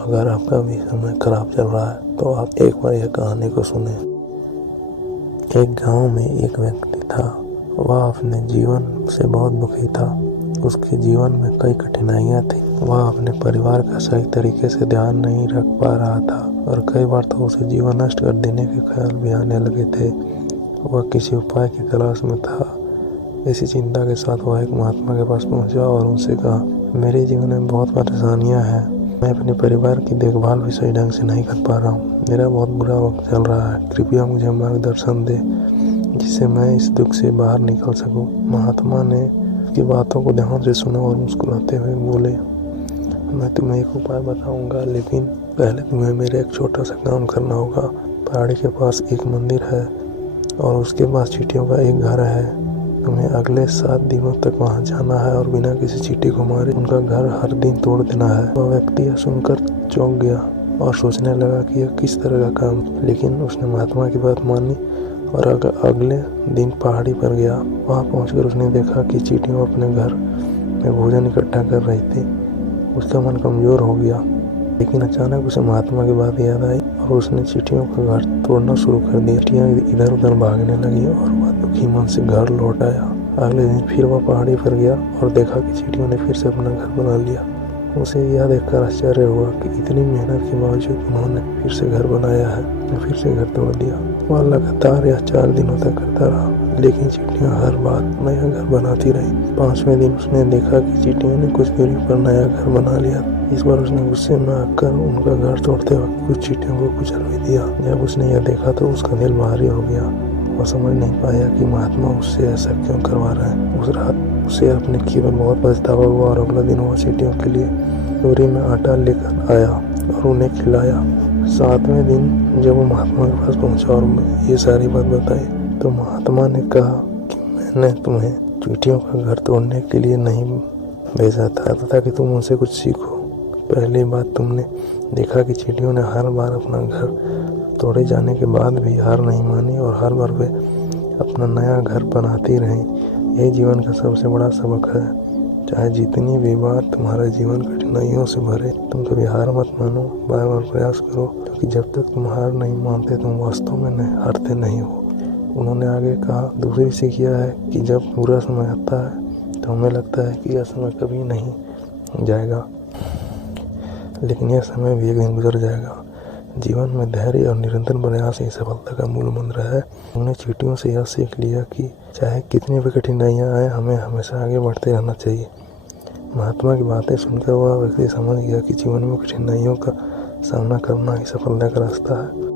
अगर आपका भी समय खराब चल रहा है तो आप एक बार यह कहानी को सुने। एक गांव में एक व्यक्ति था। वह अपने जीवन से बहुत दुखी था। उसके जीवन में कई कठिनाइयां थी। वह अपने परिवार का सही तरीके से ध्यान नहीं रख पा रहा था और कई बार तो उसे जीवन नष्ट कर देने के ख्याल भी आने लगे थे। वह किसी उपाय की तलाश में था। इसी चिंता के साथ वह एक महात्मा के पास पहुंचा और उनसे कहा, मेरे जीवन में बहुत परेशानियां हैं। मैं अपने परिवार की देखभाल भी सही ढंग से नहीं कर पा रहा हूँ। मेरा बहुत बुरा वक्त चल रहा है। कृपया मुझे मार्गदर्शन दे जिससे मैं इस दुख से बाहर निकल सकूं। महात्मा ने उसकी बातों को ध्यान से सुना और मुस्कुराते हुए बोले, मैं तुम्हें एक उपाय बताऊंगा, लेकिन पहले तुम्हें मेरे एक छोटा सा काम करना होगा। पहाड़ी के पास एक मंदिर है और उसके पास चींटियों का एक घर है। तुम्हें अगले 7 दिनों तक वहां जाना है और बिना किसी चींटी को मारे उनका घर हर दिन तोड़ देना है। वह व्यक्ति यह सुनकर चौंक गया और सोचने लगा कि यह किस तरह का काम, लेकिन उसने महात्मा की बात मानी और अगले दिन पहाड़ी पर गया। वहां पहुंचकर उसने देखा कि चींटियां अपने घर में भोजन इकट्ठा कर रही थी। उसका मन कमजोर हो गया, लेकिन अचानक उसे महात्मा की बात याद आई और उसने चींटियों का घर तोड़ना शुरू कर दिया। चींटियां इधर उधर भागने लगी और वह दुखी मन से घर लौट आया। अगले दिन फिर वह पहाड़ी पर गया और देखा कि चींटियों ने फिर से अपना घर बना लिया। उसे यह देखकर आश्चर्य हुआ कि इतनी मेहनत के बावजूद उन्होंने फिर से घर बनाया है और फिर से घर तोड़ दिया। वह लगातार यह 4 दिनों तक करता रहा, लेकिन चींटियां हर बार नया घर बनाती रही। 5वें दिन उसने देखा कि चींटियों ने कुछ दूरी पर नया घर बना लिया। इस बार उसने गुस्से में आकर उनका घर तोड़ते वक्त कुछ चींटियों को कुचल भी दिया। जब उसने यह देखा तो उसका दिल भारी हो गया। वह समझ नहीं पाया कि महात्मा उससे ऐसा क्यों करवा रहे हैं। उस रात उसे अपने किए पर बहुत पछतावा हुआ और अगला दिन वह चींटियों के लिए बोरी में आटा लेकर आया और उन्हें खिलाया। 7वें दिन जब वो महात्मा के पास पहुंचा और ये सारी बात बताई तो महात्मा ने कहा कि मैंने तुम्हें चींटियों का घर तोड़ने के लिए नहीं भेजा था ताकि तुम उनसे कुछ सीखो। पहली बात, तुमने देखा कि चींटियों ने हर बार अपना घर तोड़े जाने के बाद भी हार नहीं मानी और हर बार वे अपना नया घर बनाती रहीं। यही जीवन का सबसे बड़ा सबक है। चाहे जितनी भी बार तुम्हारा जीवन कठिनाइयों से भरे, तुम कभी हार मत मानो, बार बार प्रयास करो, क्योंकि जब तक तुम हार नहीं मानते तुम वास्तव में हारते नहीं हो। उन्होंने आगे कहा, दूसरी सीख यह है कि जब बुरा समय आता है तो हमें लगता है कि यह समय कभी नहीं जाएगा, लेकिन यह समय भी एक दिन गुजर जाएगा। जीवन में धैर्य और निरंतर प्रयास ही सफलता का मूल मंत्र है। उन्होंने चींटियों से यह सीख लिया कि चाहे कितनी भी कठिनाइयां आए, हमें हमेशा आगे बढ़ते रहना चाहिए। महात्मा की बातें सुनकर वह व्यक्ति समझ गया कि जीवन में कठिनाइयों का सामना करना ही सफलता का रास्ता है।